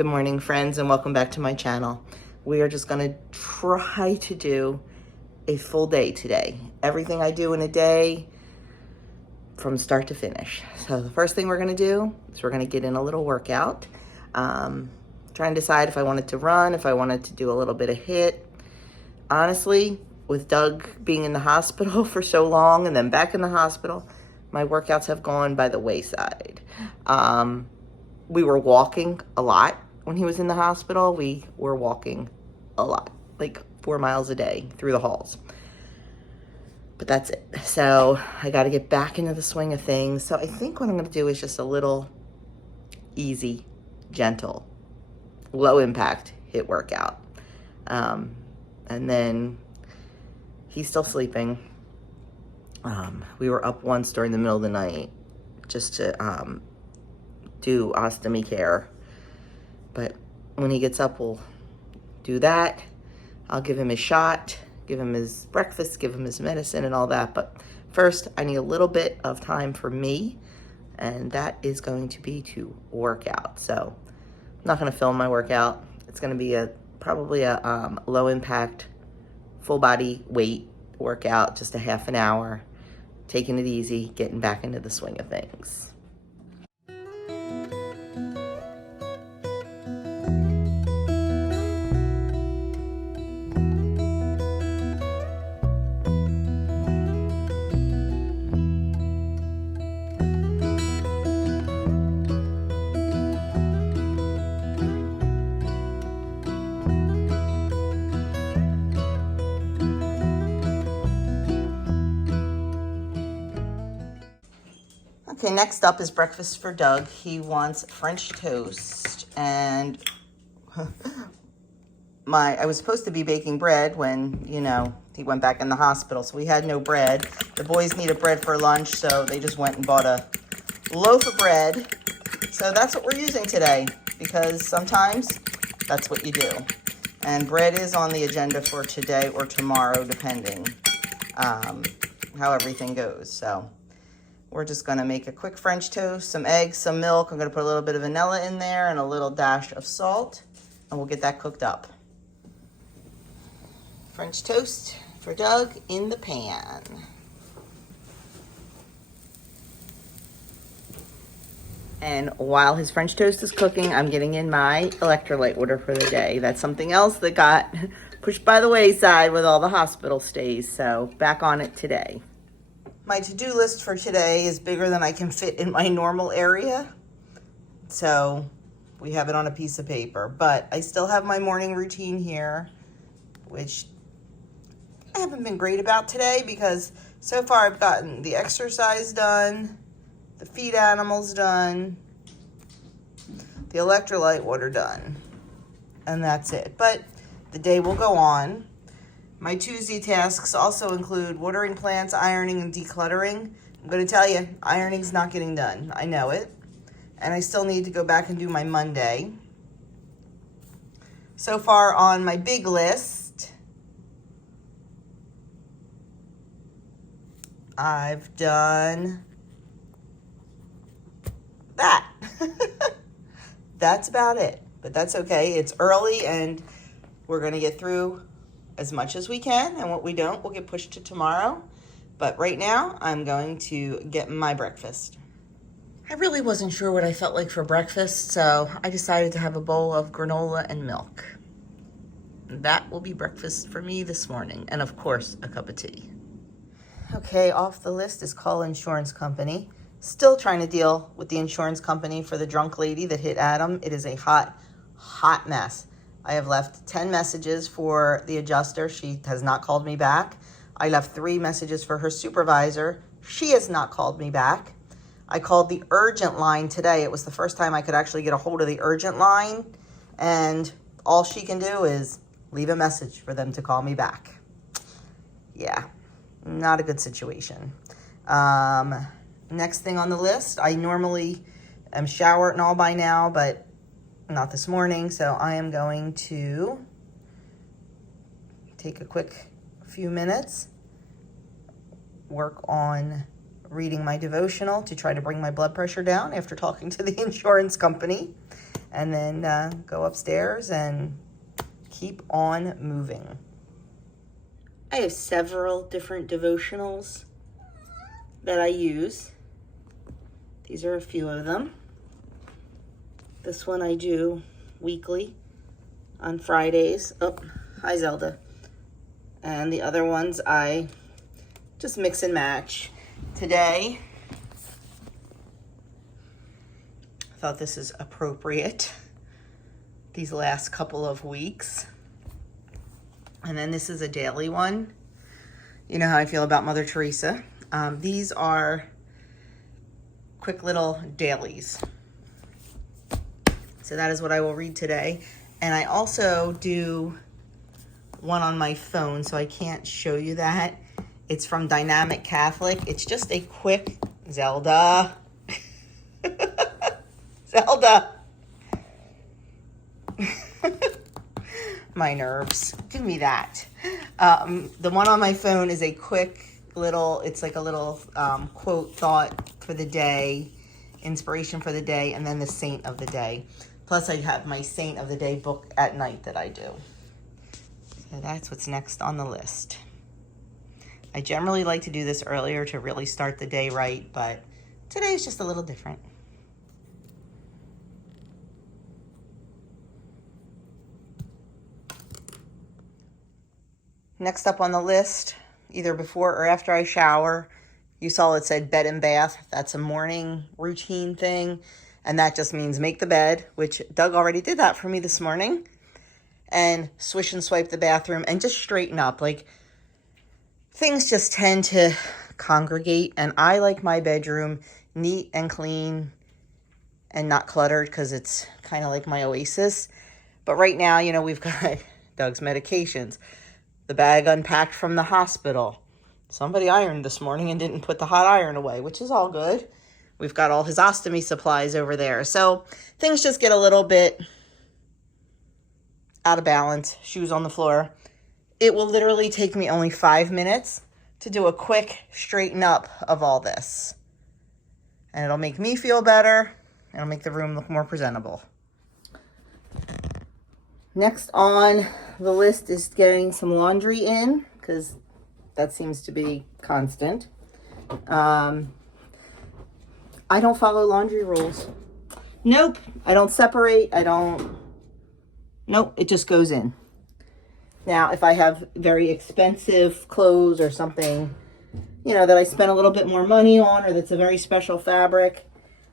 Good morning, friends, and welcome back to my channel. We are just going to try to do a full day today. Everything I do in a day from start to finish. So the first thing we're going to do is we're going to get in a little workout. Trying to decide if I wanted to run, if I wanted to do a little bit of HIIT. Honestly, with Doug being in the hospital for so long and then back in the hospital, my workouts have gone by the wayside. We were walking a lot when he was in the hospital. We were walking a lot, like 4 miles a day through the halls. But that's it. So I got to get back into the swing of things. So I think what I'm going to do is just a little easy, gentle, low impact HIIT workout. And then he's still sleeping. We were up once during the middle of the night just to do ostomy care. But when he gets up, we'll do that. I'll give him his shot, give him his breakfast, give him his medicine and all that. But first, I need a little bit of time for me, and that is going to be to work out. So I'm not going to film my workout. It's going to be probably a low impact, full body weight workout, just a half an hour, taking it easy, getting back into the swing of things. Okay, next up is breakfast for Doug. He wants French toast, and I was supposed to be baking bread when, he went back in the hospital, so we had no bread. The boys needed bread for lunch, so they just went and bought a loaf of bread. So that's what we're using today, because sometimes that's what you do. And bread is on the agenda for today or tomorrow, depending how everything goes. So we're just going to make a quick French toast, some eggs, some milk. I'm going to put a little bit of vanilla in there and a little dash of salt, and we'll get that cooked up. French toast for Doug in the pan. And while his French toast is cooking, I'm getting in my electrolyte order for the day. That's something else that got pushed by the wayside with all the hospital stays, so back on it today. My to-do list for today is bigger than I can fit in my normal area, so we have it on a piece of paper. But I still have my morning routine here, which I haven't been great about today because so far I've gotten the exercise done, the feed animals done, the electrolyte water done, and that's it. But the day will go on. My Tuesday tasks also include watering plants, ironing, and decluttering. I'm going to tell you, ironing's not getting done. I know it. And I still need to go back and do my Monday. So far on my big list, I've done that. That's about it. But that's okay. It's early and we're going to get through as much as we can, and what we don't will get pushed to tomorrow. But right now, I'm going to get my breakfast. I really wasn't sure what I felt like for breakfast, so I decided to have a bowl of granola and milk. That will be breakfast for me this morning, and of course, a cup of tea. Okay, off the list is call insurance company. Still trying to deal with the insurance company for the drunk lady that hit Adam. It is a hot mess. I have left 10 messages for the adjuster. She has not called me back. I left 3 messages for her supervisor. She has not called me back. I called the urgent line today. It was the first time I could actually get a hold of the urgent line. And all she can do is leave a message for them to call me back. Yeah, not a good situation. Next thing on the list, I normally am showered and all by now, but not this morning, so I am going to take a quick few minutes, work on reading my devotional to try to bring my blood pressure down after talking to the insurance company. and then go upstairs and keep on moving. I have several different devotionals that I use. These are a few of them. This one I do weekly on Fridays. Oh, hi Zelda. And the other ones I just mix and match. Today, I thought this is appropriate these last couple of weeks. And then this is a daily one. You know how I feel about Mother Teresa. These are quick little dailies. So that is what I will read today. And I also do one on my phone, so I can't show you that. It's from Dynamic Catholic. It's just a quick, Zelda. Zelda. My nerves. Give me that. The one on my phone is a quick little, it's like a little quote, thought for the day, inspiration for the day, and then the saint of the day. Plus I have my saint of the day book at night that I do. So that's what's next on the list. I generally like to do this earlier to really start the day right, but today is just a little different. Next up on the list, either before or after I shower, you saw it said bed and bath. That's a morning routine thing. And that just means make the bed, which Doug already did that for me this morning. And swish and swipe the bathroom and just straighten up. Like, things just tend to congregate. And I like my bedroom neat and clean and not cluttered because it's kind of like my oasis. But right now, you know, we've got Doug's medications. The bag unpacked from the hospital. Somebody ironed this morning and didn't put the hot iron away, which is all good. We've got all his ostomy supplies over there. So things just get a little bit out of balance. Shoes on the floor. It will literally take me only 5 minutes to do a quick straighten up of all this. And it'll make me feel better. It'll make the room look more presentable. Next on the list is getting some laundry in, because that seems to be constant. I don't follow laundry rules. Nope. I don't separate. Nope. It just goes in. Now, if I have very expensive clothes or something, you know, that I spent a little bit more money on, or that's a very special fabric,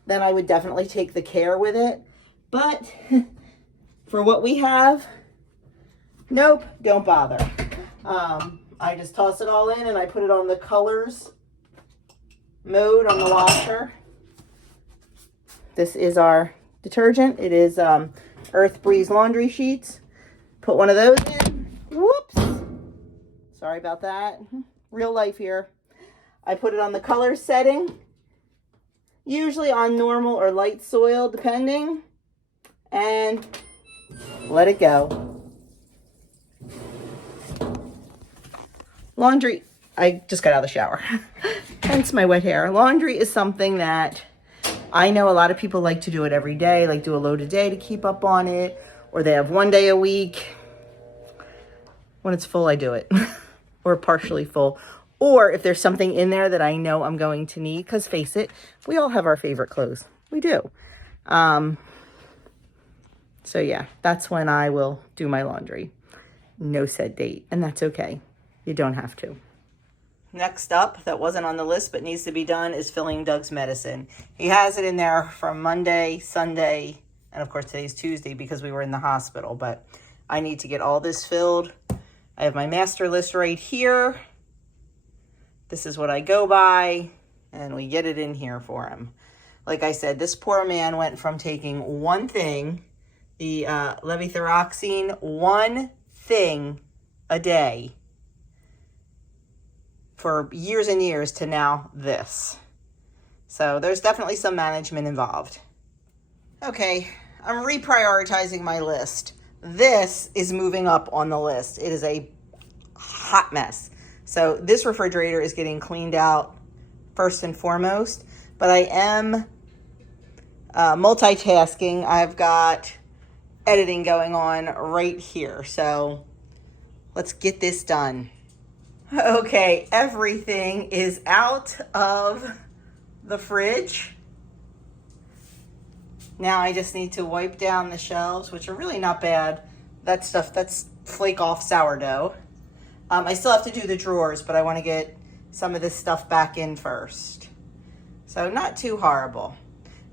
then I would definitely take the care with it. But for what we have, nope, don't bother. I just toss it all in and I put it on the colors mode on the washer. This is our detergent. It is Earth Breeze laundry sheets. Put one of those in. Whoops. Sorry about that. Real life here. I put it on the color setting. Usually on normal or light soil, depending. And let it go. Laundry. I just got out of the shower. Hence my wet hair. Laundry is something that I know a lot of people like to do it every day, like do a load a day to keep up on it, or they have one day a week. When it's full, I do it, or partially full. Or if there's something in there that I know I'm going to need, because face it, we all have our favorite clothes. We do. So yeah, that's when I will do my laundry. No set date, and that's okay. You don't have to. Next up, that wasn't on the list but needs to be done, is filling Doug's medicine. He has it in there from Monday, Sunday, and of course today's Tuesday because we were in the hospital, but I need to get all this filled. I have my master list right here. This is what I go by, and we get it in here for him. Like I said, this poor man went from taking one thing, the levothyroxine, one thing a day for years and years, to now this. So there's definitely some management involved. Okay, I'm reprioritizing my list. This is moving up on the list. It is a hot mess. So this refrigerator is getting cleaned out first and foremost, but I am multitasking. I've got editing going on right here. So let's get this done. Okay, everything is out of the fridge. Now I just need to wipe down the shelves, which are really not bad. That stuff, that's flake off sourdough. I still have to do the drawers, but I want to get some of this stuff back in first. So not too horrible.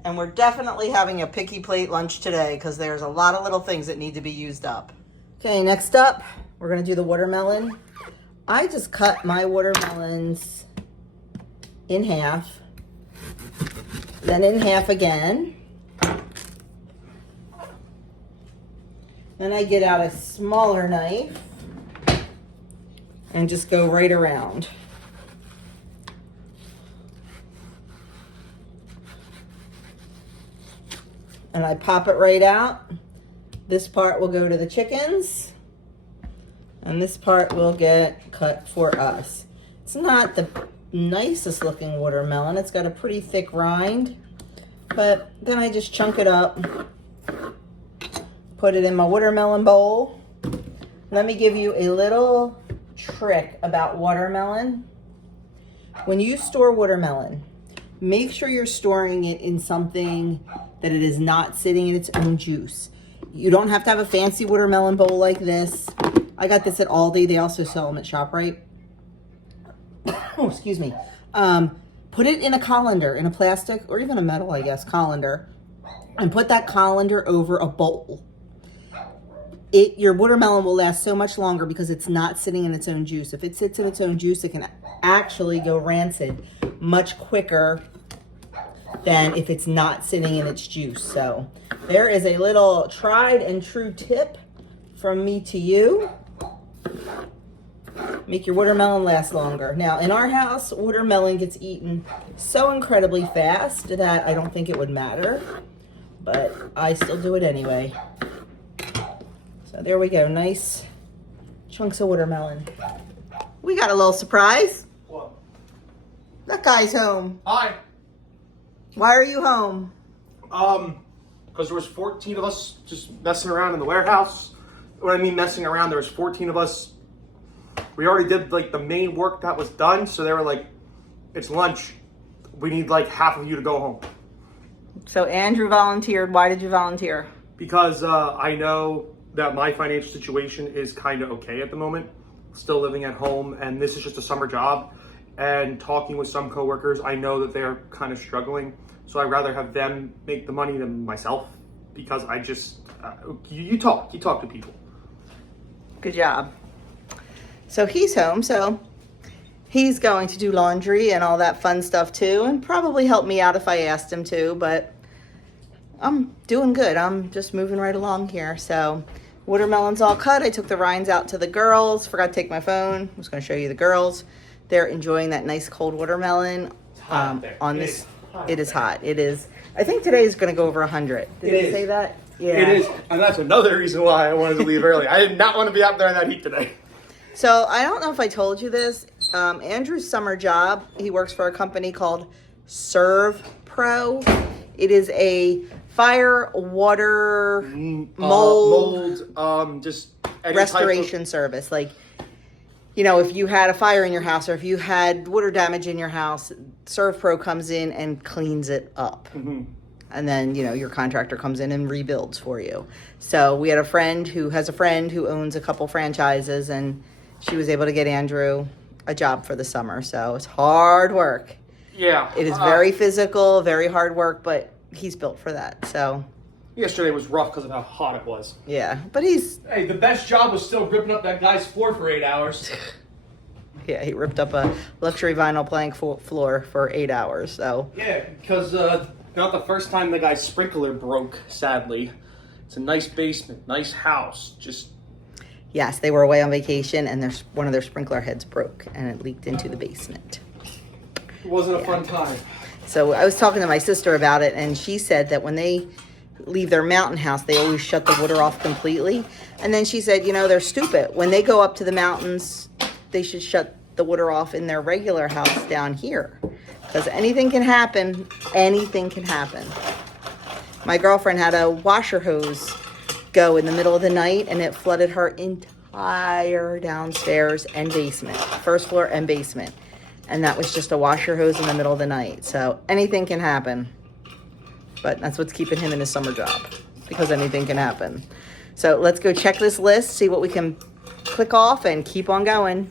And we're definitely having a picky plate lunch today because there's a lot of little things that need to be used up. Okay, next up, we're going to do the watermelon. I just cut my watermelons in half, then in half again. Then I get out a smaller knife and just go right around. And I pop it right out. This part will go to the chickens, and this part will get cut for us. It's not the nicest looking watermelon. It's got a pretty thick rind, but then I just chunk it up, put it in my watermelon bowl. Let me give you a little trick about watermelon. When you store watermelon, make sure you're storing it in something that it is not sitting in its own juice. You don't have to have a fancy watermelon bowl like this. I got this at Aldi. They also sell them at ShopRite. Oh, excuse me. Put it in a colander, in a plastic or even a metal, I guess, colander, and put that colander over a bowl. Your watermelon will last so much longer because it's not sitting in its own juice. If it sits in its own juice, it can actually go rancid much quicker than if it's not sitting in its juice. So there is a little tried and true tip from me to you. Make your watermelon last longer. Now, in our house, watermelon gets eaten so incredibly fast that I don't think it would matter, but I still do it anyway. So there we go, nice chunks of watermelon. We got a little surprise. What? That guy's home. Hi. Why are you home? Because there was 14 of us just messing around in the warehouse. What I mean messing around, there was 14 of us. We already did like the main work that was done, so they were like, it's lunch. We need like half of you to go home. So Andrew volunteered. Why did you volunteer? Because I know that my financial situation is kind of okay at the moment. Still living at home, and this is just a summer job. And talking with some coworkers, I know that they're kind of struggling. So I'd rather have them make the money than myself, because I just, you talk to people. Good job. So he's home, so he's going to do laundry and all that fun stuff too, and probably help me out if I asked him to, but I'm doing good. I'm just moving right along here. So watermelon's all cut. I took the rinds out to the girls. Forgot to take my phone. I was going to show you the girls. They're enjoying that nice cold watermelon. On this, it is hot. It is. I think today is going to go over 100. Did they say that? Yeah. It is, and that's another reason why I wanted to leave early. I did not want to be out there in that heat today. So I don't know if I told you this. Andrew's summer job, he works for a company called Serve Pro. It is a fire, water, mold, just any restoration service. Like, you know, if you had a fire in your house or if you had water damage in your house, Serve Pro comes in and cleans it up. Mm-hmm. And then, you know, your contractor comes in and rebuilds for you. So we had a friend who has a friend who owns a couple franchises, and she was able to get Andrew a job for the summer. So it's hard work. Yeah. It is very physical, very hard work, but he's built for that. So yesterday was rough because of how hot it was. yeah, but he's... Hey, the best job was still ripping up that guy's floor for 8 hours. Yeah, he ripped up a luxury vinyl plank floor for 8 hours, so... Yeah, because not the first time the guy's sprinkler broke, sadly. It's a nice basement, nice house, just... Yes, they were away on vacation, and one of their sprinkler heads broke, and it leaked into the basement. It wasn't a fun time. So I was talking to my sister about it, and she said that when they leave their mountain house, they always shut the water off completely. And then she said, you know, they're stupid. When they go up to the mountains, they should shut the water off in their regular house down here. Because anything can happen. Anything can happen. My girlfriend had a washer hose go in the middle of the night and it flooded her entire downstairs and basement, first floor and basement. And that was just a washer hose in the middle of the night. So anything can happen. But that's what's keeping him in his summer job, because anything can happen. So let's go check this list, see what we can click off and keep on going.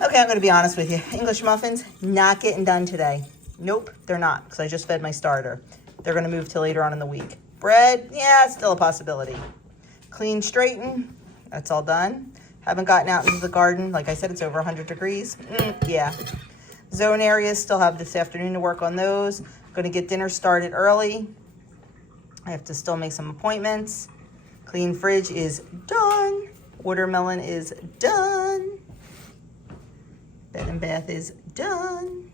Okay, I'm gonna be honest with you. English muffins, not getting done today. Nope, they're not, because I just fed my starter. They're gonna move till later on in the week. Bread, yeah, it's still a possibility. Clean, straighten, that's all done. Haven't gotten out into the garden. Like I said, it's over 100 degrees. Yeah. Zone areas, still have this afternoon to work on those. Gonna get dinner started early. I have to still make some appointments. Clean fridge is done. Watermelon is done. Bed and bath is done.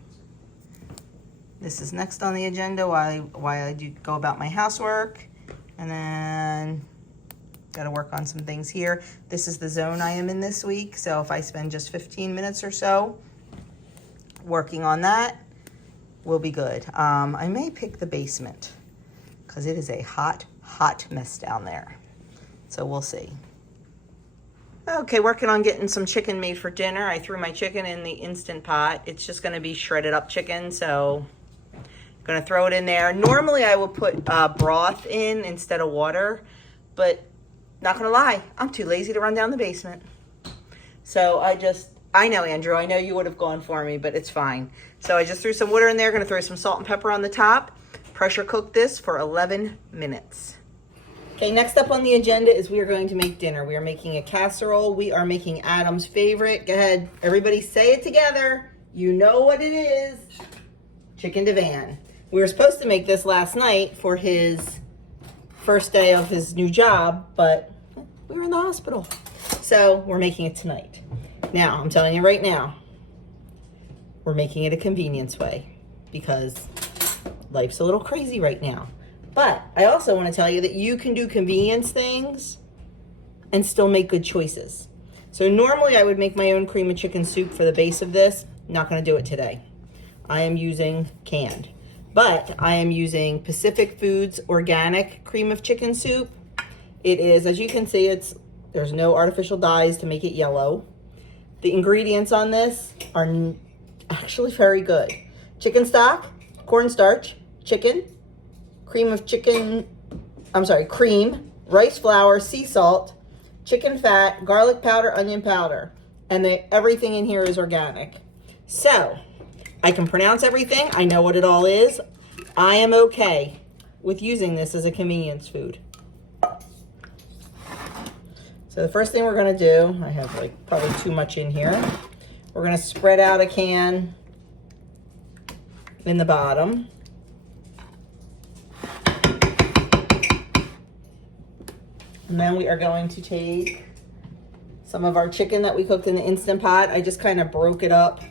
This is next on the agenda, why I do go about my housework. And then got to work on some things here. This is the zone I am in this week. So if I spend just 15 minutes or so working on that, we'll be good. I may pick the basement because it is a hot, hot mess down there. So we'll see. Okay, working on getting some chicken made for dinner. I threw my chicken in the Instant Pot. It's just going to be shredded up chicken, so I'm going to throw it in there. Normally I would put broth in instead of water, but not going to lie, I'm too lazy to run down the basement. So I know, Andrew, I know you would have gone for me, but it's fine. So I just threw some water in there, going to throw some salt and pepper on the top. Pressure cook this for 11 minutes. Okay, next up on the agenda is we are going to make dinner. We are making a casserole. We are making Adam's favorite. Go ahead, everybody say it together. You know what it is. Chicken divan. We were supposed to make this last night for his first day of his new job, but we were in the hospital. So we're making it tonight. Now, I'm telling you right now, we're making it a convenience way because life's a little crazy right now. But I also want to tell you that you can do convenience things and still make good choices. So normally I would make my own cream of chicken soup for the base of this. Not going to do it today. I am using canned. But I am using Pacific Foods organic cream of chicken soup. It is, as you can see, there's no artificial dyes to make it yellow. The ingredients on this are actually very good. Chicken stock, cornstarch, chicken, cream, rice flour, sea salt, chicken fat, garlic powder, onion powder. And everything in here is organic. So, I can pronounce everything. I know what it all is. I am okay with using this as a convenience food. So the first thing we're going to do, I have probably too much in here. We're going to spread out a can in the bottom. And then we are going to take some of our chicken that we cooked in the Instant Pot. I just kind of broke it up.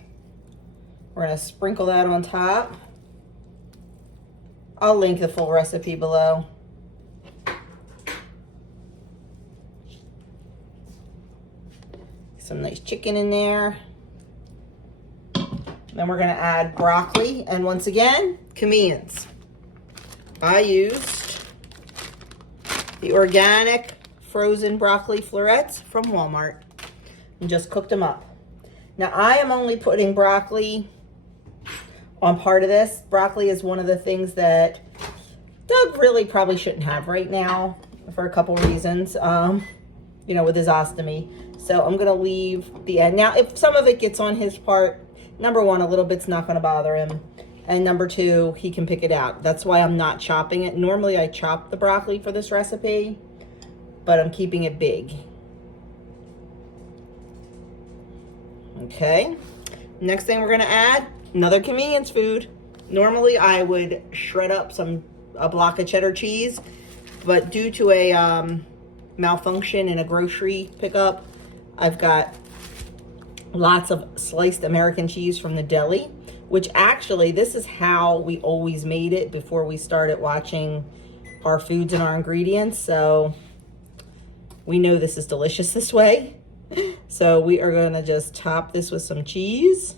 We're going to sprinkle that on top. I'll link the full recipe below. Some nice chicken in there. Then we're going to add broccoli. And once again, convenience. I used the organic frozen broccoli florets from Walmart and just cooked them up. Now I am only putting broccoli on part of this. Broccoli is one of the things that Doug really probably shouldn't have right now for a couple reasons, you know, with his ostomy. So I'm gonna leave the end. Now, if some of it gets on his part, number one, a little bit's not gonna bother him. And number two, he can pick it out. That's why I'm not chopping it. Normally I chop the broccoli for this recipe, but I'm keeping it big. Okay, next thing we're gonna add, another convenience food. Normally I would shred up a block of cheddar cheese, but due to a malfunction in a grocery pickup, I've got lots of sliced American cheese from the deli, which actually, this is how we always made it before we started watching our foods and our ingredients. So we know this is delicious this way. So we are gonna just top this with some cheese.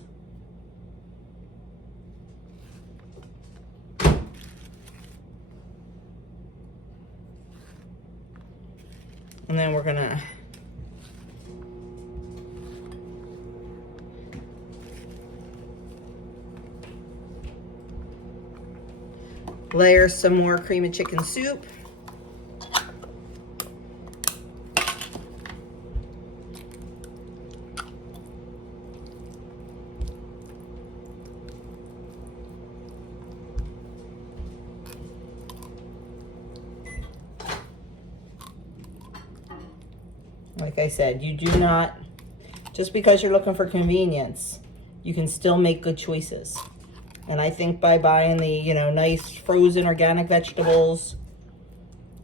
And then we're gonna layer some more cream of chicken soup. Like I said, you do not, just because you're looking for convenience, you can still make good choices. And I think by buying the, you know, nice frozen organic vegetables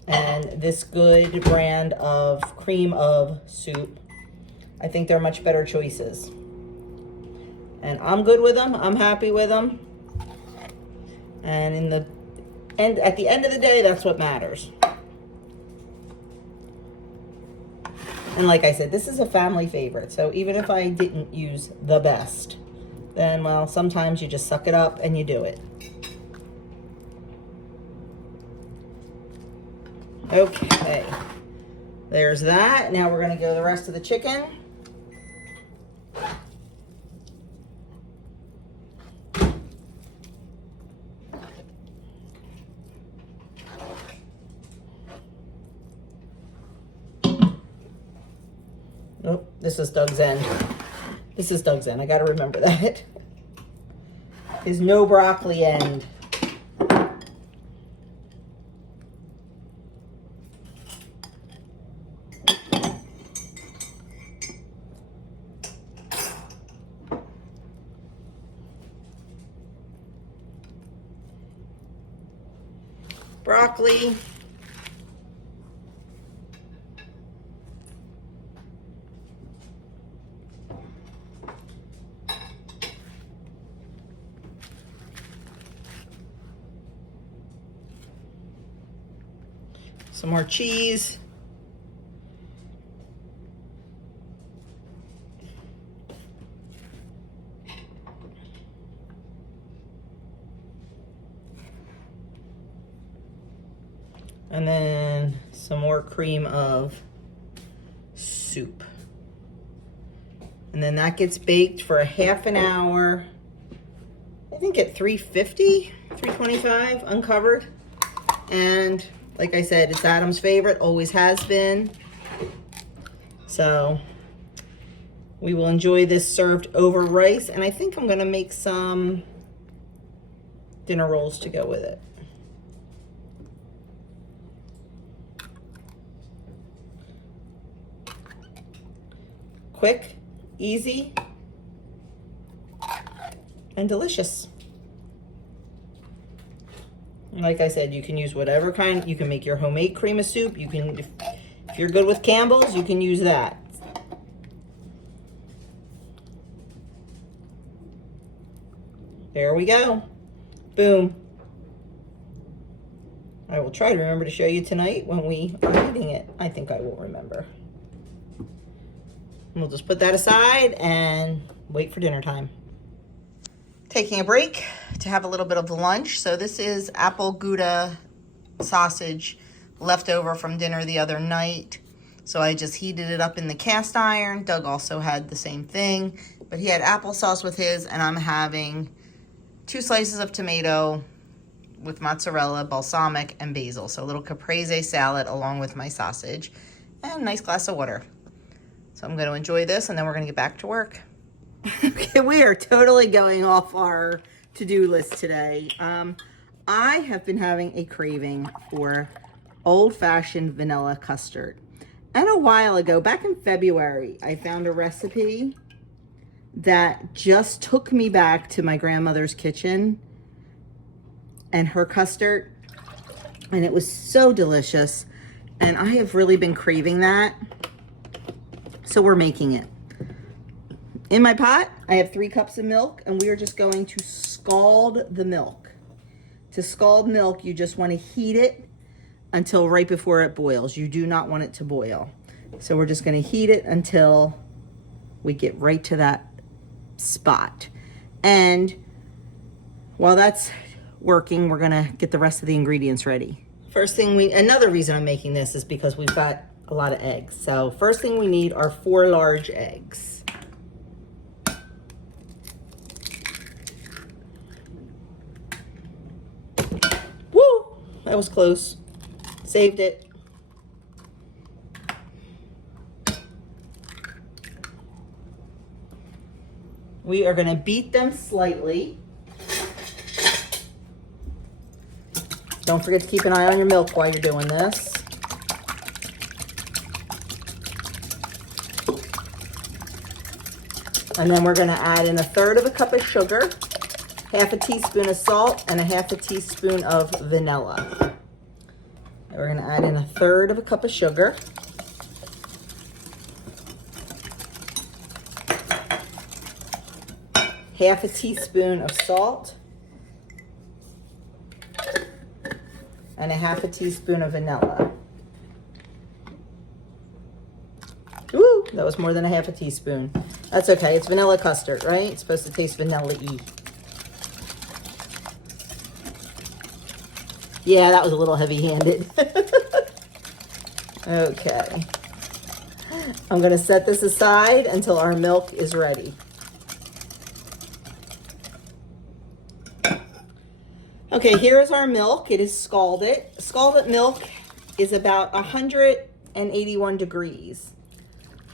and this good brand of cream of soup, I think they're much better choices. And I'm good with them. I'm happy with them. And at the end of the day, that's what matters. And like I said, this is a family favorite. So even if I didn't use the best, then, well, sometimes you just suck it up and you do it. Okay, there's that. Now we're gonna go the rest of the chicken. Oh, this is Doug's end. This is Doug's end. I gotta remember that. His no broccoli end. Broccoli. Some more cheese. And then some more cream of soup. And then that gets baked for a half an hour. I think at 350, 325 uncovered. And like I said, it's Adam's favorite, always has been. So we will enjoy this served over rice. And I think I'm gonna make some dinner rolls to go with it. Quick, easy, and delicious. Like I said, you can use whatever kind. You can make your homemade cream of soup. You can, if you're good with Campbell's, you can use that. There we go. Boom. I will try to remember to show you tonight when we are eating it. I think I will remember. We'll just put that aside and wait for dinner time. Taking a break to have a little bit of lunch. So this is apple Gouda sausage left over from dinner the other night. So I just heated it up in the cast iron. Doug also had the same thing, but he had applesauce with his, and I'm having 2 slices of tomato with mozzarella, balsamic, and basil. So a little caprese salad along with my sausage and a nice glass of water. So I'm going to enjoy this, and then we're going to get back to work. Okay, we are totally going off our to-do list today. I have been having a craving for old-fashioned vanilla custard. And a while ago, back in February, I found a recipe that just took me back to my grandmother's kitchen and her custard. And it was so delicious. And I have really been craving that. So we're making it. In my pot, I have 3 cups of milk, and we are just going to scald the milk. To scald milk, you just want to heat it until right before it boils. You do not want it to boil. So we're just going to heat it until we get right to that spot. And while that's working, we're going to get the rest of the ingredients ready. First thing another reason I'm making this is because we've got a lot of eggs. So first thing we need are 4 large eggs. Woo! That was close. Saved it. We are going to beat them slightly. Don't forget to keep an eye on your milk while you're doing this. And then we're going to add in 1/3 cup of sugar, 1/2 teaspoon of salt, and 1/2 teaspoon of vanilla. And we're going to add in 1/3 cup of sugar. Half a teaspoon of salt, and 1/2 teaspoon of vanilla. Ooh, that was more than 1/2 teaspoon. That's okay, it's vanilla custard, right? It's supposed to taste vanilla-y. Yeah, that was a little heavy-handed. Okay. I'm gonna set this aside until our milk is ready. Okay, here is our milk. It is scalded. Scalded milk is about 181 degrees.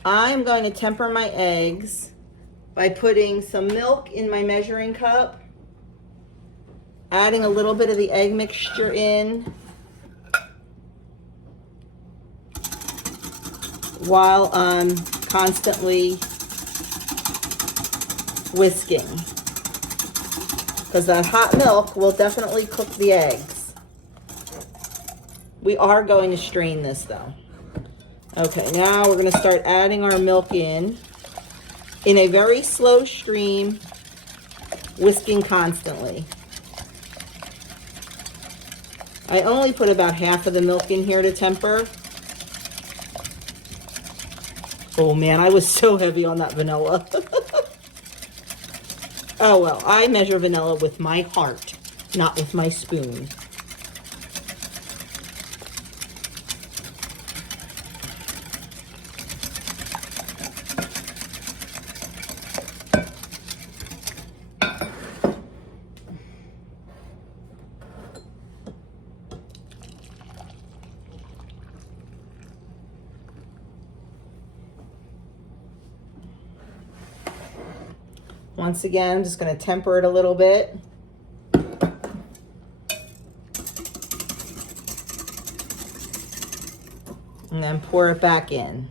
I'm going to temper my eggs by putting some milk in my measuring cup, adding a little bit of the egg mixture in, while I'm constantly whisking. Because that hot milk will definitely cook the eggs. We are going to strain this though. Okay, now we're going to start adding our milk in a very slow stream, whisking constantly. I only put about half of the milk in here to temper. Oh man, I was so heavy on that vanilla. Oh well, I measure vanilla with my heart, not with my spoon. Once again, I'm just going to temper it a little bit. And then pour it back in.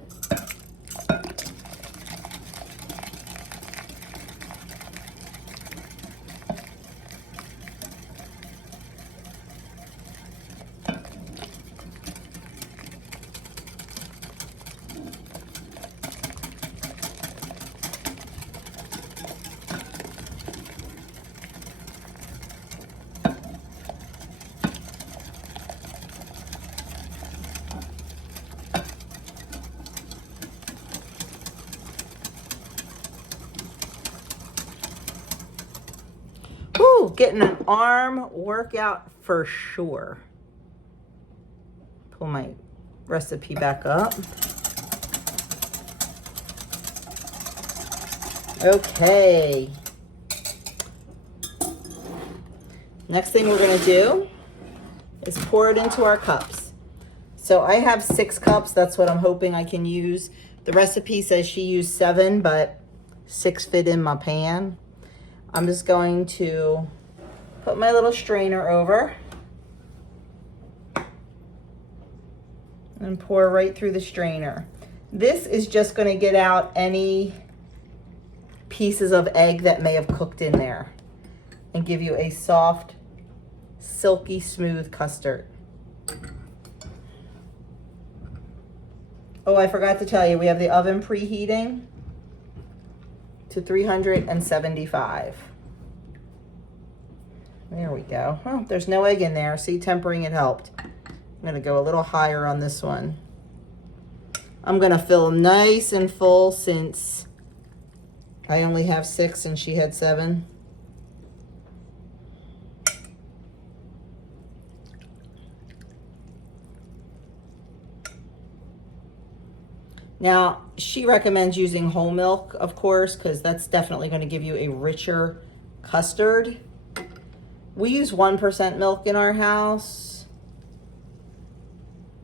Ooh, getting an arm workout for sure. Pull my recipe back up. Okay. Next thing we're going to do is pour it into our cups. So I have 6 cups. That's what I'm hoping I can use. The recipe says she used 7, but 6 fit in my pan. I'm just going to put my little strainer over and pour right through the strainer. This is just going to get out any pieces of egg that may have cooked in there and give you a soft, silky smooth custard. Oh, I forgot to tell you, we have the oven preheating to 375. There we go. Oh, there's no egg in there. See, tempering it helped. I'm gonna go a little higher on this one. I'm gonna fill nice and full since I only have 6 and she had 7. Now, she recommends using whole milk, of course, because that's definitely going to give you a richer custard. We use 1% milk in our house,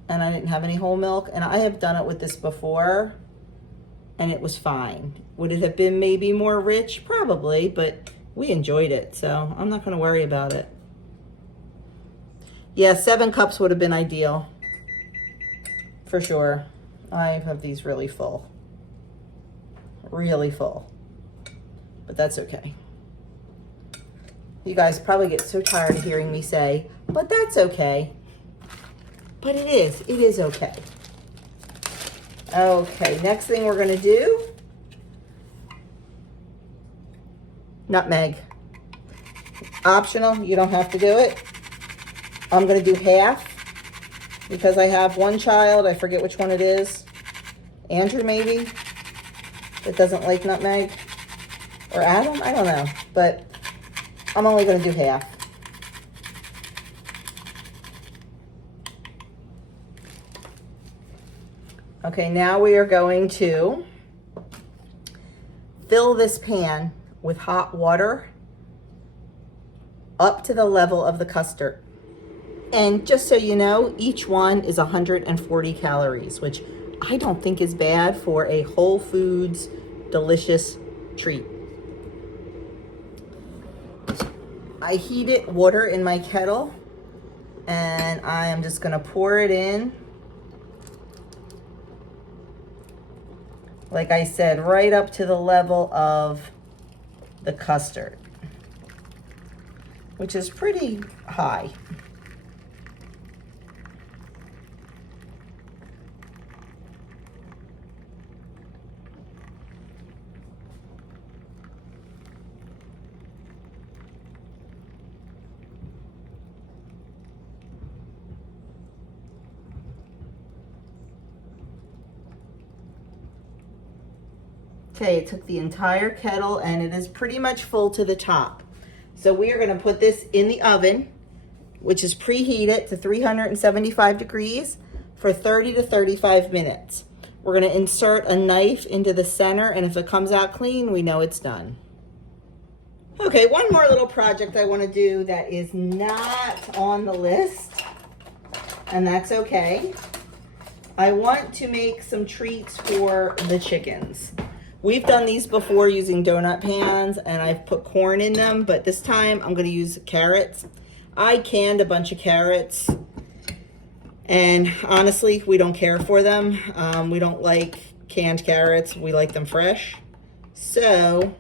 and I didn't have any whole milk, and I have done it with this before, and it was fine. Would it have been maybe more rich? Probably, but we enjoyed it, so I'm not going to worry about it. Yeah, 7 cups would have been ideal, for sure. I have these really full, but that's okay. You guys probably get so tired of hearing me say, but that's okay. But it is okay. Okay, next thing we're gonna do, nutmeg. Optional, you don't have to do it. I'm gonna do half because I have one child, I forget which one it is, Andrew maybe, that doesn't like nutmeg, or Adam, I don't know, but I'm only gonna do half. Okay, now we are going to fill this pan with hot water up to the level of the custard. And just so you know, each one is 140 calories, which I don't think is bad for a Whole Foods delicious treat. I heated water in my kettle, and I am just gonna pour it in. Like I said, right up to the level of the custard, which is pretty high. Okay, it took the entire kettle and it is pretty much full to the top. So we are gonna put this in the oven, which is preheated to 375 degrees for 30 to 35 minutes. We're gonna insert a knife into the center, and if it comes out clean, we know it's done. Okay, one more little project I wanna do that is not on the list, and that's okay. I want to make some treats for the chickens. We've done these before using donut pans, and I've put corn in them, but this time I'm gonna use carrots. I canned a bunch of carrots, and honestly, we don't care for them. We don't like canned carrots, we like them fresh. So,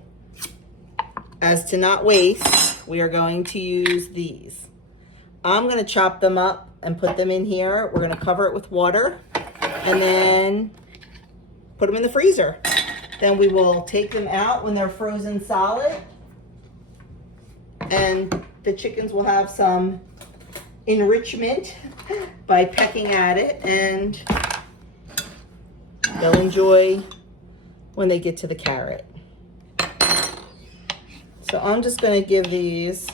as to not waste, we are going to use these. I'm gonna chop them up and put them in here. We're gonna cover it with water, and then put them in the freezer. Then we will take them out when they're frozen solid, and the chickens will have some enrichment by pecking at it, and they'll enjoy when they get to the carrot. So I'm just going to give these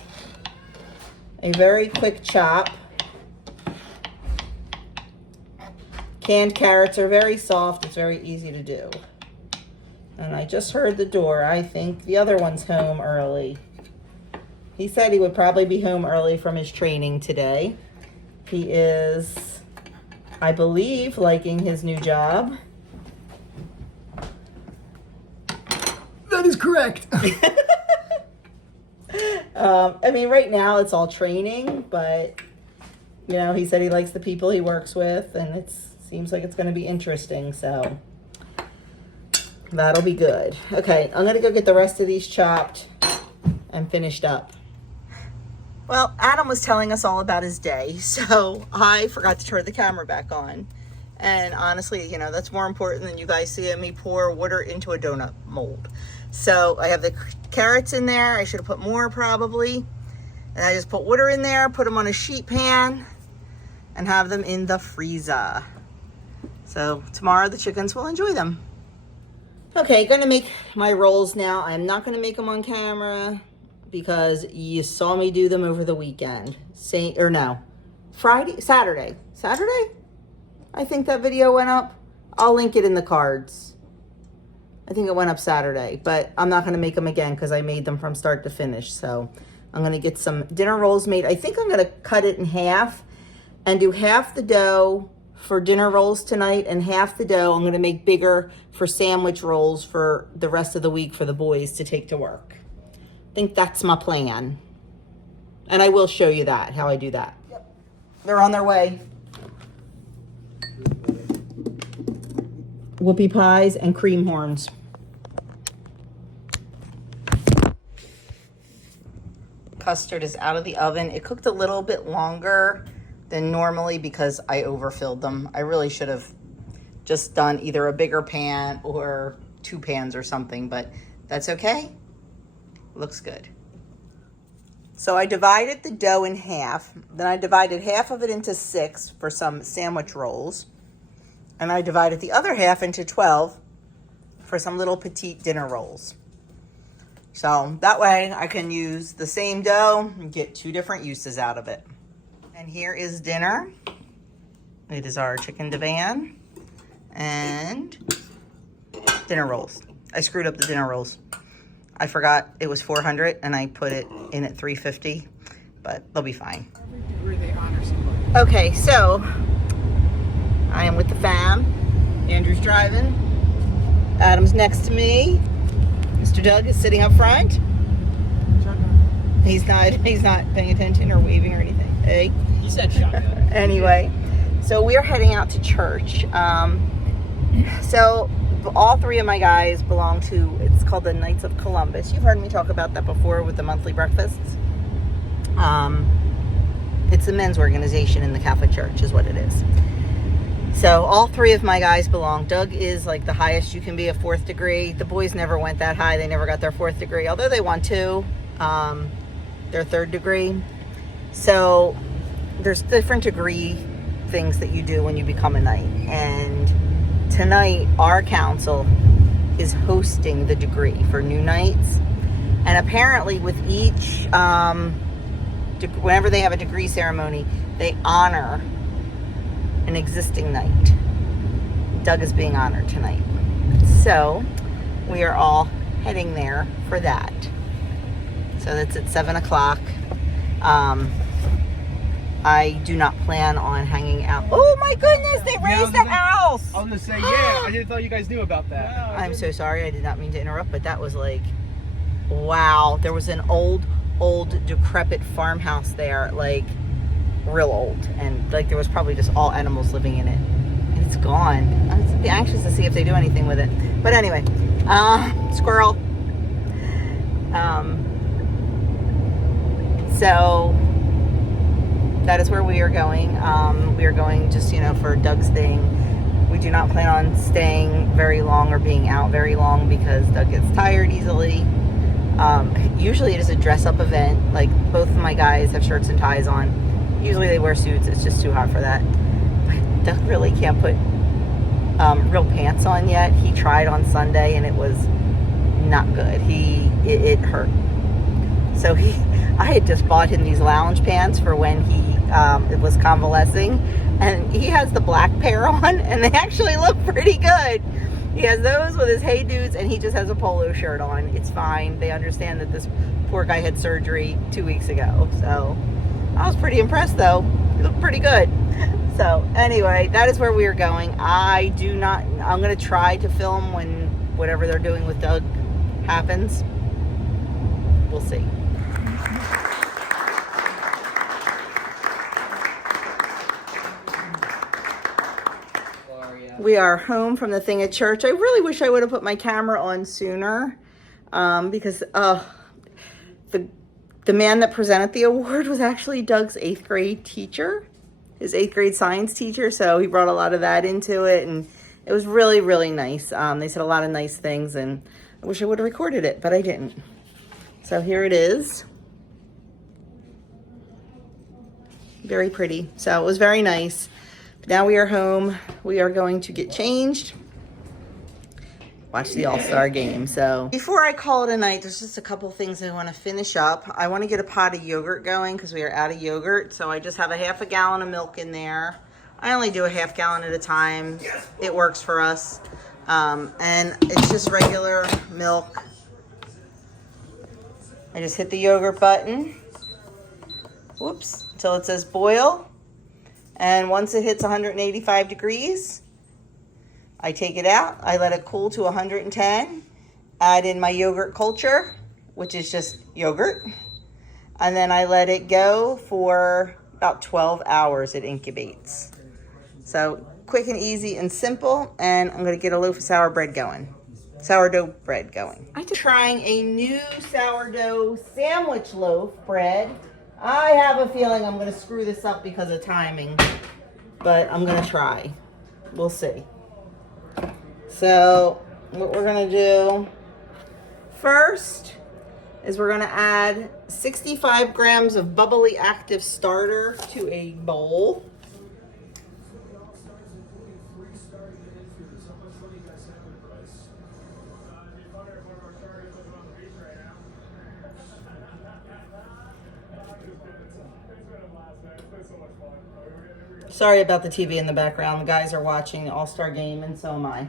a very quick chop. Canned carrots are very soft. It's very easy to do. And I just heard the door. I think the other one's home early. He said he would probably be home early from his training today. He is, I believe, liking his new job. That is correct. I mean, right now it's all training, but, you know, he said he likes the people he works with, and it seems like it's going to be interesting, so that'll be good. Okay, I'm gonna go get the rest of these chopped and finished up. Well, Adam was telling us all about his day, so I forgot to turn the camera back on. And honestly, you know, that's more important than you guys seeing me pour water into a donut mold. So I have the carrots in there. I should have put more probably. And I just put water in there, put them on a sheet pan, and have them in the freezer. So tomorrow the chickens will enjoy them. Okay, gonna make my rolls now. I'm not gonna make them on camera because you saw me do them over the weekend. Saturday? I think that video went up. I'll link it in the cards. I think it went up Saturday, but I'm not going to make them again because I made them from start to finish. So I'm going to get some dinner rolls made. I think I'm going to cut it in half and do half the dough for dinner rolls tonight and half the dough I'm going to make bigger for sandwich rolls for the rest of the week for the boys to take to work. I think that's my plan. And I will show you that, how I do that. Yep. They're on their way. Whoopie pies and cream horns. Custard is out of the oven. It cooked a little bit longer than normally because I overfilled them. I really should have just done either a bigger pan or 2 pans or something, but that's okay. Looks good. So I divided the dough in half. Then I divided half of it into 6 for some sandwich rolls. And I divided the other half into 12 for some little petite dinner rolls. So that way I can use the same dough and get 2 different uses out of it. And here is dinner. It is our chicken divan and dinner rolls. I screwed up the dinner rolls. I forgot it was 400 and I put it in at 350, but they'll be fine. Okay, so I am with the fam. Andrew's driving. Adam's next to me. Mr. Doug is sitting up front. He's not paying attention or waving or anything. Hey. He said shotgun. Anyway, so we're heading out to church. So all 3 of my guys belong to, it's called the Knights of Columbus. You've heard me talk about that before with the monthly breakfasts. It's a men's organization in the Catholic Church is what it is. So all 3 of my guys belong. Doug is like the highest you can be, a 4th degree. The boys never went that high. They never got their 4th degree, although they won 2, their 3rd degree. So there's different degree things that you do when you become a knight. And tonight, our council is hosting the degree for new knights. And apparently with each, whenever they have a degree ceremony, they honor an existing knight. Doug is being honored tonight. So we are all heading there for that. So that's at 7 o'clock. I do not plan on hanging out. Oh my goodness, they raised the house. I was gonna say, yeah, I didn't thought you guys knew about that. I'm so sorry, I did not mean to interrupt, but that was like, wow. There was an old decrepit farmhouse there, like real old, and like there was probably just all animals living in it, and it's gone. I'd be anxious to see if they do anything with it. But anyway, squirrel. So that is where we are going. We are going just, for Doug's thing. We do not plan on staying very long or being out very long because Doug gets tired easily. Usually it is a dress-up event. Like, both of my guys have shirts and ties on. Usually they wear suits. It's just too hot for that. But Doug really can't put real pants on yet. He tried on Sunday and it was not good. It hurt. So I had just bought him these lounge pants for when he was convalescing, and he has the black pair on, and they actually look pretty good. He has those with his Hey Dudes, and he just has a polo shirt on. It's fine. They understand that this poor guy had surgery 2 weeks ago. So I was pretty impressed, though. He looked pretty good. So anyway, that is where we are going. I'm going to try to film when whatever they're doing with Doug happens. We'll see. We are home from the thing at church. I really wish I would have put my camera on sooner because the man that presented the award was actually Doug's 8th grade teacher, his 8th grade science teacher. So he brought a lot of that into it, and it was really, really nice. They said a lot of nice things, and I wish I would have recorded it, but I didn't. So here it is. Very pretty. So it was very nice. Now we are home. We are going to get changed, watch the All-Star game. So before I call it a night, there's just a couple things I want to finish up. I want to get a pot of yogurt going because we are out of yogurt. So I just have a half a gallon of milk in there. I only do a half gallon at a time. It works for us. And it's just regular milk. I just hit the yogurt button. Whoops, until it says boil. And once it hits 185 degrees, I take it out. I let it cool to 110. Add in my yogurt culture, which is just yogurt. And then I let it go for about 12 hours. It incubates. So quick and easy and simple. And I'm going to get a loaf of sourdough bread going. I'm trying a new sourdough sandwich loaf bread. I have a feeling I'm going to screw this up because of timing, but I'm going to try. We'll see. So what we're going to do first is we're going to add 65 grams of bubbly active starter to a bowl. Sorry about the TV in the background. The guys are watching the All-Star game, and so am I.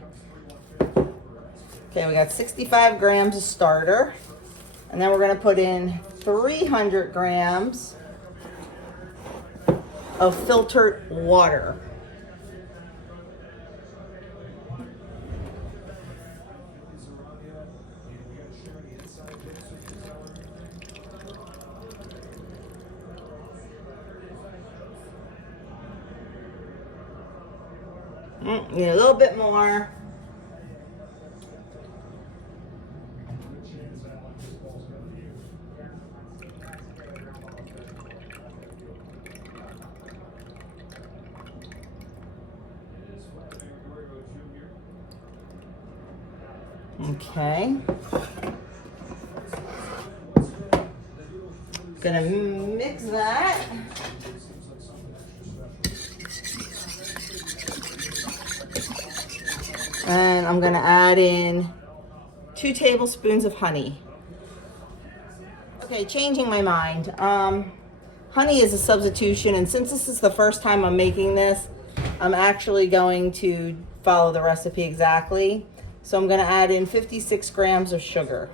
Okay, we got 65 grams of starter. And then we're going to put in 300 grams of filtered water. Need a little bit more. Okay. Gonna mix that. And I'm gonna add in 2 tablespoons of honey. Okay, changing my mind. Honey is a substitution, and since this is the first time I'm making this, I'm actually going to follow the recipe exactly. So I'm gonna add in 56 grams of sugar.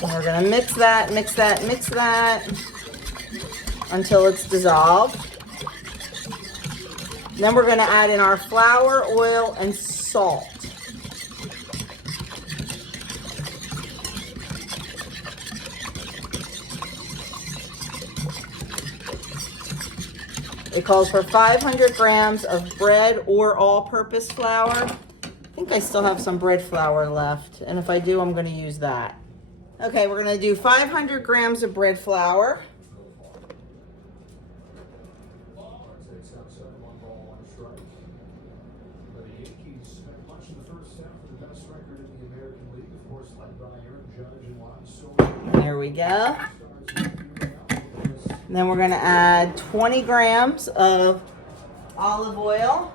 And we're gonna mix that until it's dissolved. Then we're gonna add in our flour, oil, and salt. It calls for 500 grams of bread or all-purpose flour. I think I still have some bread flour left, and if I do, I'm gonna use that. Okay, we're gonna do 500 grams of bread flour. There we go. And then we're gonna add 20 grams of olive oil.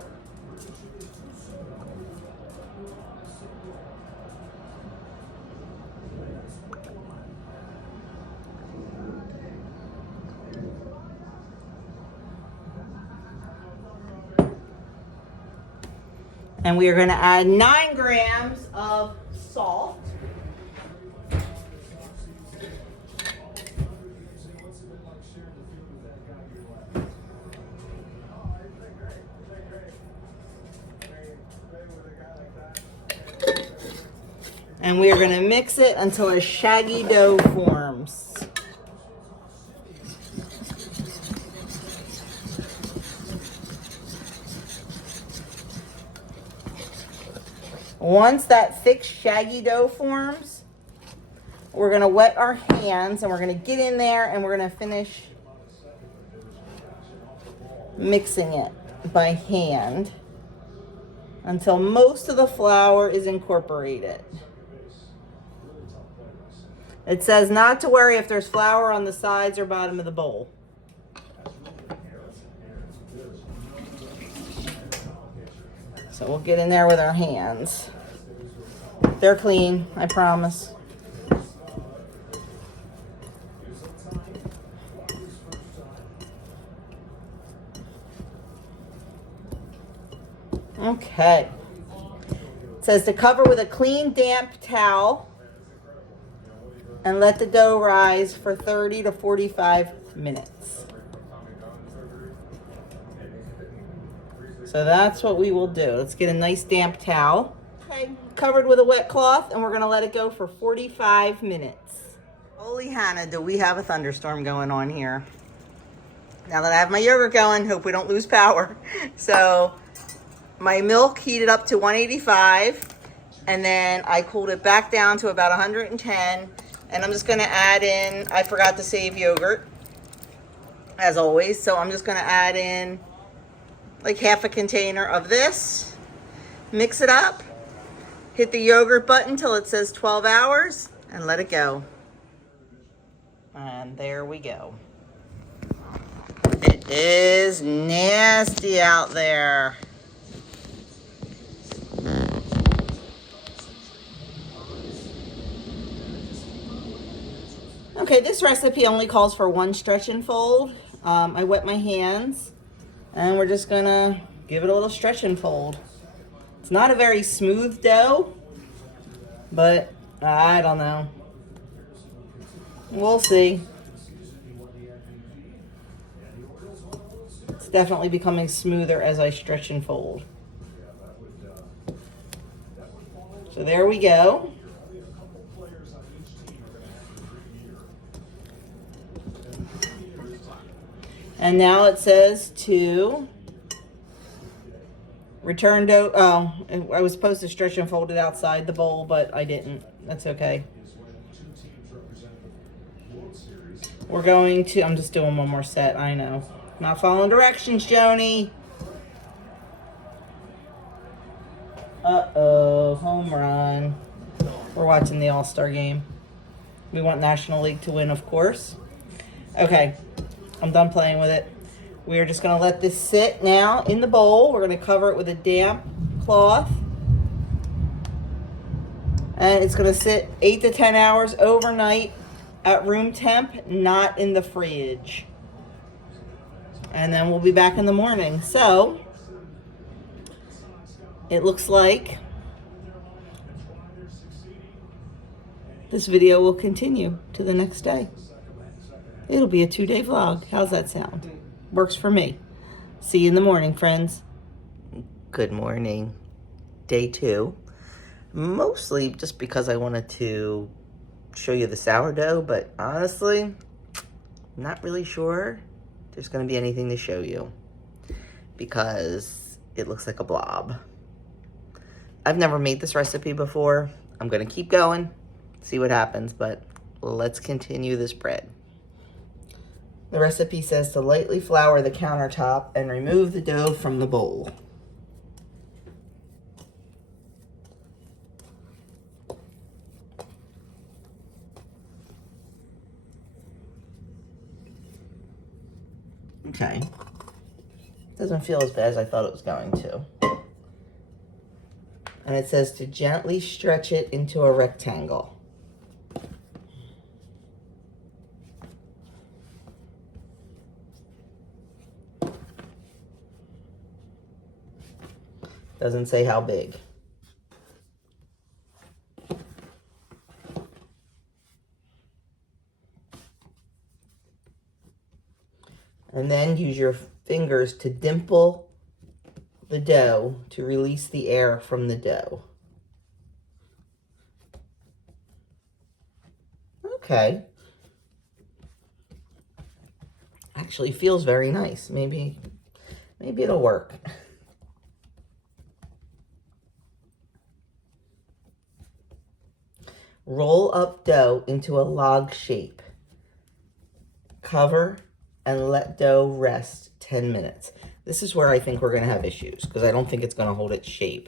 And we are going to add 9 grams of salt. And we are going to mix it until a shaggy dough forms. Once that thick shaggy dough forms, we're going to wet our hands and we're going to get in there and we're going to finish mixing it by hand until most of the flour is incorporated. It says not to worry if there's flour on the sides or bottom of the bowl. So we'll get in there with our hands. They're clean, I promise. Okay. It says to cover with a clean, damp towel and let the dough rise for 30 to 45 minutes. So that's what we will do. Let's get a nice damp towel. Okay, covered with a wet cloth, and we're gonna let it go for 45 minutes. Holy Hannah, do we have a thunderstorm going on here. Now that I have my yogurt going, hope we don't lose power. So my milk heated up to 185, and then I cooled it back down to about 110, and I'm just gonna add in, I forgot to save yogurt, as always, so I'm just gonna add in like half a container of this, mix it up, hit the yogurt button till it says 12 hours, and let it go. And there we go. It is nasty out there. Okay, this recipe only calls for one stretch and fold. I wet my hands, and we're just gonna give it a little stretch and fold. It's not a very smooth dough, but I don't know. We'll see. It's definitely becoming smoother as I stretch and fold. So there we go. And now it says to return dough. Oh, I was supposed to stretch and fold it outside the bowl, but I didn't. That's okay. We're going to, I'm just doing one more set, I know. Not following directions, Joni. Uh-oh, home run. We're watching the All-Star game. We want National League to win, of course. Okay, I'm done playing with it. We are just gonna let this sit now in the bowl. We're gonna cover it with a damp cloth. And it's gonna sit 8 to 10 hours overnight at room temp, not in the fridge. And then we'll be back in the morning. So, it looks like this video will continue to the next day. It'll be a 2-day vlog. How's that sound? Works for me. See you in the morning, friends. Good morning. Day 2. Mostly just because I wanted to show you the sourdough, but honestly, not really sure there's going to be anything to show you because it looks like a blob. I've never made this recipe before. I'm going to keep going, see what happens, but let's continue this bread. The recipe says to lightly flour the countertop and remove the dough from the bowl. Okay. Doesn't feel as bad as I thought it was going to. And it says to gently stretch it into a rectangle. Doesn't say how big. And then use your fingers to dimple the dough to release the air from the dough. Okay. Actually feels very nice. Maybe it'll work. Roll up dough into a log shape. Cover and let dough rest 10 minutes. This is where I think we're going to have issues because I don't think it's going to hold its shape.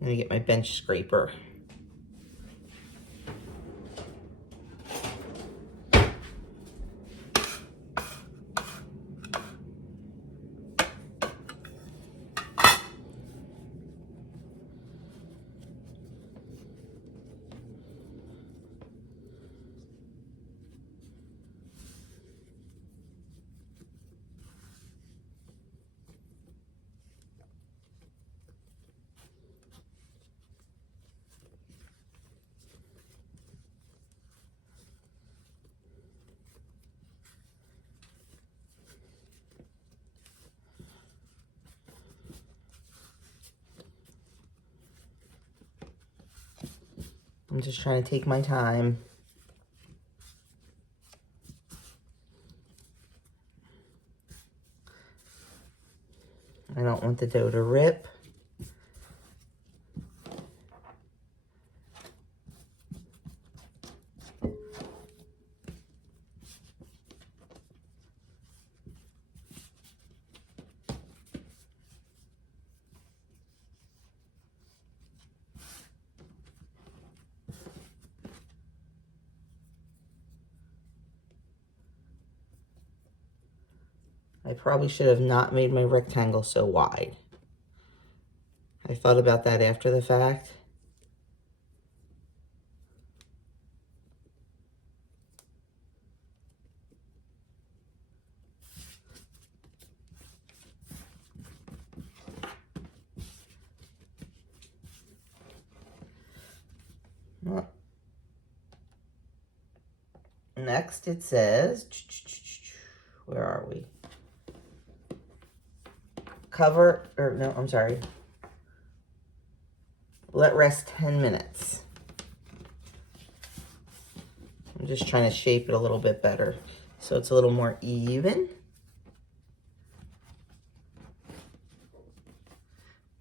Let me get my bench scraper. I'm just trying to take my time. I don't want the dough to rip. I probably should have not made my rectangle so wide. I thought about that after the fact. Next it says, where are we? Cover, or no, I'm sorry. Let rest 10 minutes. I'm just trying to shape it a little bit better so it's a little more even.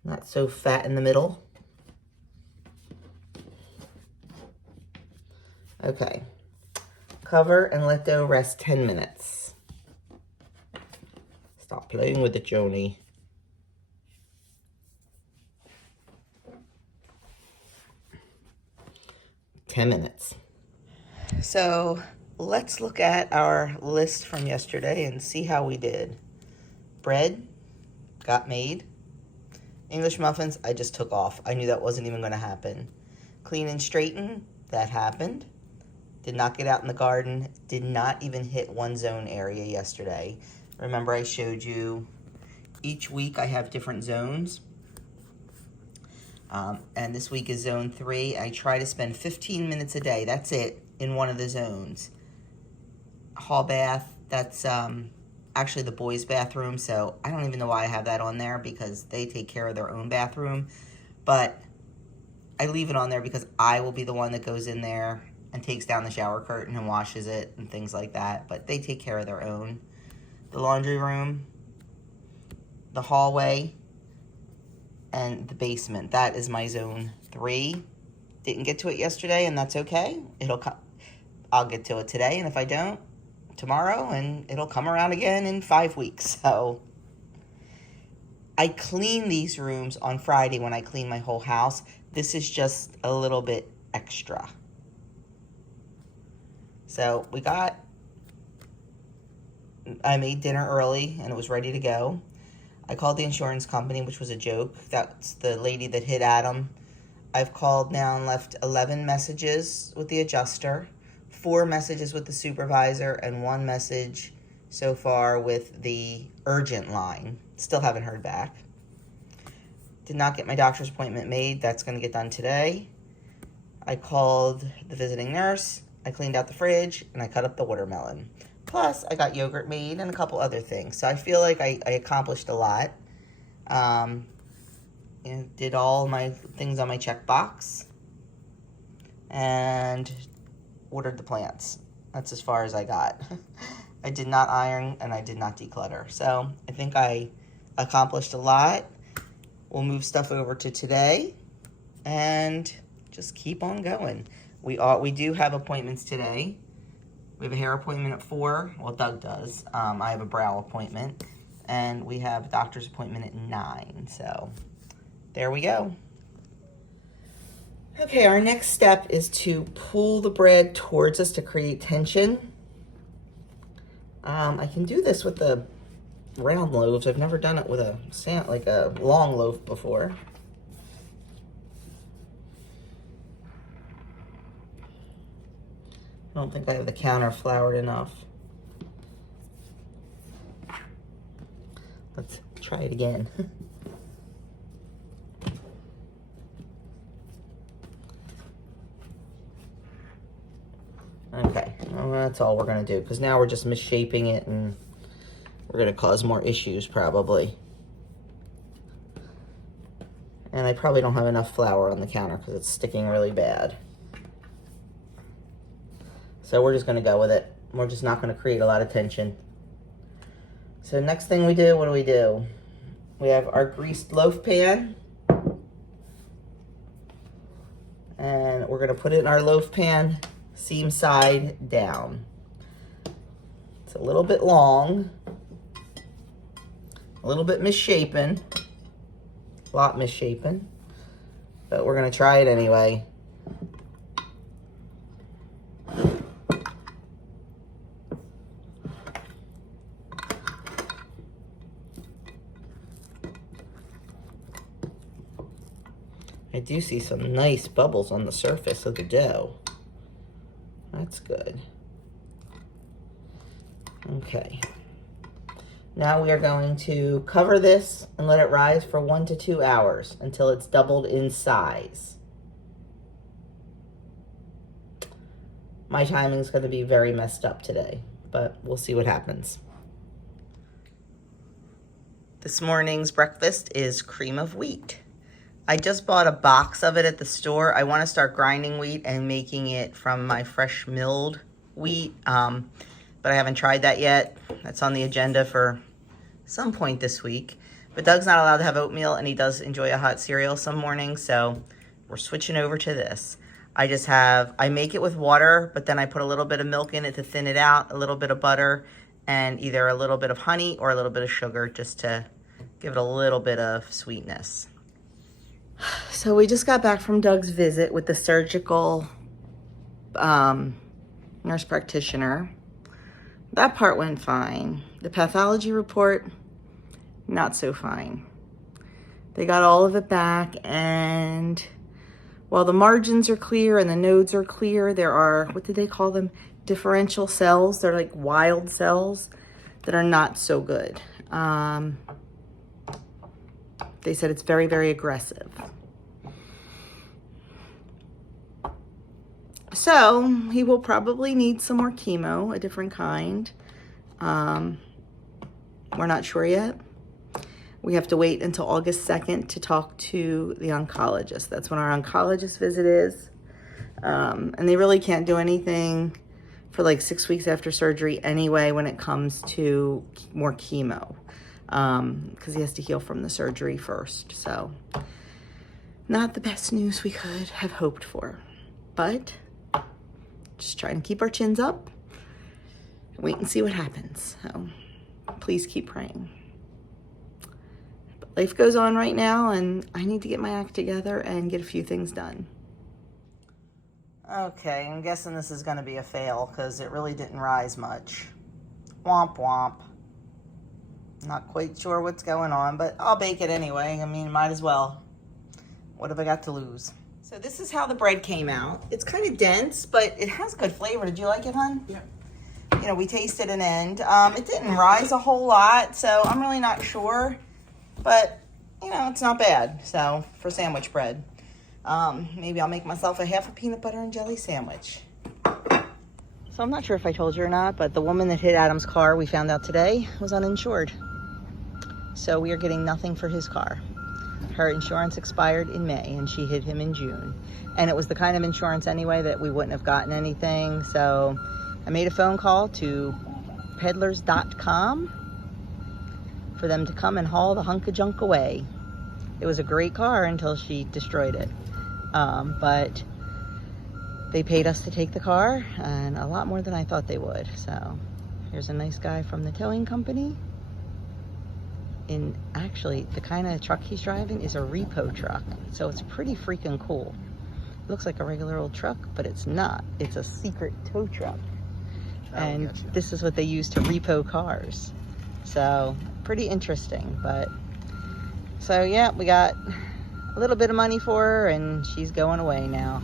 Not so fat in the middle. Okay. Cover and let dough rest 10 minutes. Stop playing with it, Joni. Minutes. So let's look at our list from yesterday and see how we did. Bread got made. English muffins, I just took off. I knew that wasn't even going to happen. Clean and straighten, that happened. Did not get out in the garden. Did not even hit one zone area yesterday. Remember I showed you each week I have different zones. And this week is zone 3. I try to spend 15 minutes a day, that's it, in one of the zones. Hall bath, that's actually the boys' bathroom, so I don't even know why I have that on there because they take care of their own bathroom. But I leave it on there because I will be the one that goes in there and takes down the shower curtain and washes it and things like that. But they take care of their own. The laundry room, the hallway, and the basement. That is my zone 3. Didn't get to it yesterday, and that's okay. I'll get to it today, and if I don't, tomorrow, and it'll come around again in 5 weeks. So I clean these rooms on Friday when I clean my whole house. This is just a little bit extra. So I made dinner early, and it was ready to go. I called the insurance company, which was a joke. That's the lady that hit Adam. I've called now and left 11 messages with the adjuster, 4 messages with the supervisor, and 1 message so far with the urgent line. Still haven't heard back. Did not get my doctor's appointment made. That's going to get done today. I called the visiting nurse. I cleaned out the fridge, and I cut up the watermelon. Plus, I got yogurt made and a couple other things. So I feel like I accomplished a lot. And did all my things on my checkbox. And watered the plants. That's as far as I got. I did not iron and I did not declutter. So I think I accomplished a lot. We'll move stuff over to today. And just keep on going. We do have appointments today. We have a hair appointment at 4. Well, Doug does. I have a brow appointment. And we have a doctor's appointment at 9. So, there we go. Okay, our next step is to pull the bread towards us to create tension. I can do this with the round loaves. I've never done it with a long loaf before. I don't think I have the counter floured enough. Let's try it again. Okay, well, that's all we're gonna do, because now we're just misshaping it and we're gonna cause more issues probably. And I probably don't have enough flour on the counter because it's sticking really bad. So we're just gonna go with it. We're just not gonna create a lot of tension. So next thing we do, what do? We have our greased loaf pan. And we're gonna put it in our loaf pan, seam side down. It's a little bit long, a little bit misshapen, a lot misshapen, but we're gonna try it anyway. I do see some nice bubbles on the surface of the dough. That's good. Okay. Now we are going to cover this and let it rise for 1 to 2 hours until it's doubled in size. My timing is going to be very messed up today, but we'll see what happens. This morning's breakfast is cream of wheat. I just bought a box of it at the store. I want to start grinding wheat and making it from my fresh milled wheat, but I haven't tried that yet. That's on the agenda for some point this week. But Doug's not allowed to have oatmeal, and he does enjoy a hot cereal some mornings, so we're switching over to this. I make it with water, but then I put a little bit of milk in it to thin it out, a little bit of butter, and either a little bit of honey or a little bit of sugar just to give it a little bit of sweetness. So we just got back from Doug's visit with the surgical nurse practitioner. That part went fine. The pathology report, not so fine. They got all of it back, and while the margins are clear and the nodes are clear, there are, what did they call them? Differential cells. They're like wild cells that are not so good. They said it's very, very aggressive. So he will probably need some more chemo, a different kind. We're not sure yet. We have to wait until August 2nd to talk to the oncologist. That's when our oncologist visit is. And they really can't do anything for like 6 weeks after surgery anyway when it comes to more chemo. Because he has to heal from the surgery first. So not the best news we could have hoped for. But just trying to keep our chins up. Wait and see what happens. So please keep praying. But life goes on right now, and I need to get my act together and get a few things done. Okay, I'm guessing this is going to be a fail because it really didn't rise much. Womp womp. Not quite sure what's going on, but I'll bake it anyway. I mean, might as well. What have I got to lose? So this is how the bread came out. It's kind of dense, but it has good flavor. Did you like it, hon? Yeah. You know, we tasted an end. It didn't rise a whole lot, so I'm really not sure. But, you know, it's not bad. So, for sandwich bread. Maybe I'll make myself a half a peanut butter and jelly sandwich. So I'm not sure if I told you or not, but the woman that hit Adam's car, we found out today, was uninsured. So we are getting nothing for his car. Her insurance expired in May, and she hit him in June. And it was the kind of insurance anyway that we wouldn't have gotten anything. So I made a phone call to peddlers.com for them to come and haul the hunk of junk away. It was a great car until she destroyed it. But they paid us to take the car, and a lot more than I thought they would. So here's a nice guy from the towing company. And actually, the kind of truck he's driving is a repo truck. So it's pretty freaking cool. It looks like a regular old truck, but it's not. It's a secret tow truck. And this is what they use to repo cars. So pretty interesting. But so yeah, we got a little bit of money for her, and she's going away now.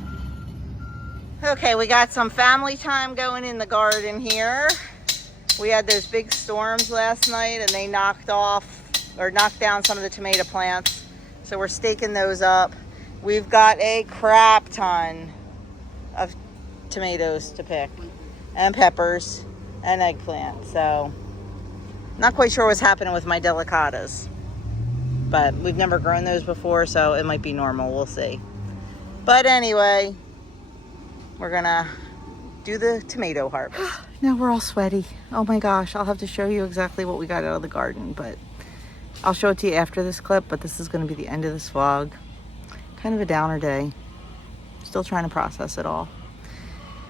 Okay, we got some family time going in the garden here. We had those big storms last night, and they knocked down some of the tomato plants. So we're staking those up. We've got a crap ton of tomatoes to pick, and peppers, and eggplant. So not quite sure what's happening with my delicatas, but we've never grown those before, so it might be normal. We'll see. But anyway, we're gonna do the tomato harvest. Now we're all sweaty. Oh my gosh, I'll have to show you exactly what we got out of the garden, but I'll show it to you after this clip. But this is going to be the end of this vlog. Kind of a downer day. Still trying to process it all.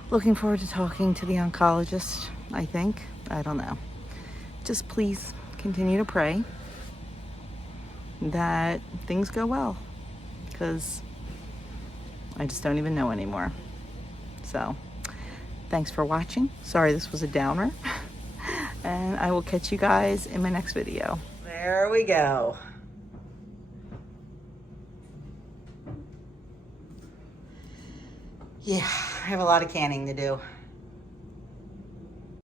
Looking forward to talking to the oncologist, I think. I don't know. Just please continue to pray that things go well, because I just don't even know anymore. So thanks for watching. Sorry this was a downer. And I will catch you guys in my next video. There we go. Yeah, I have a lot of canning to do.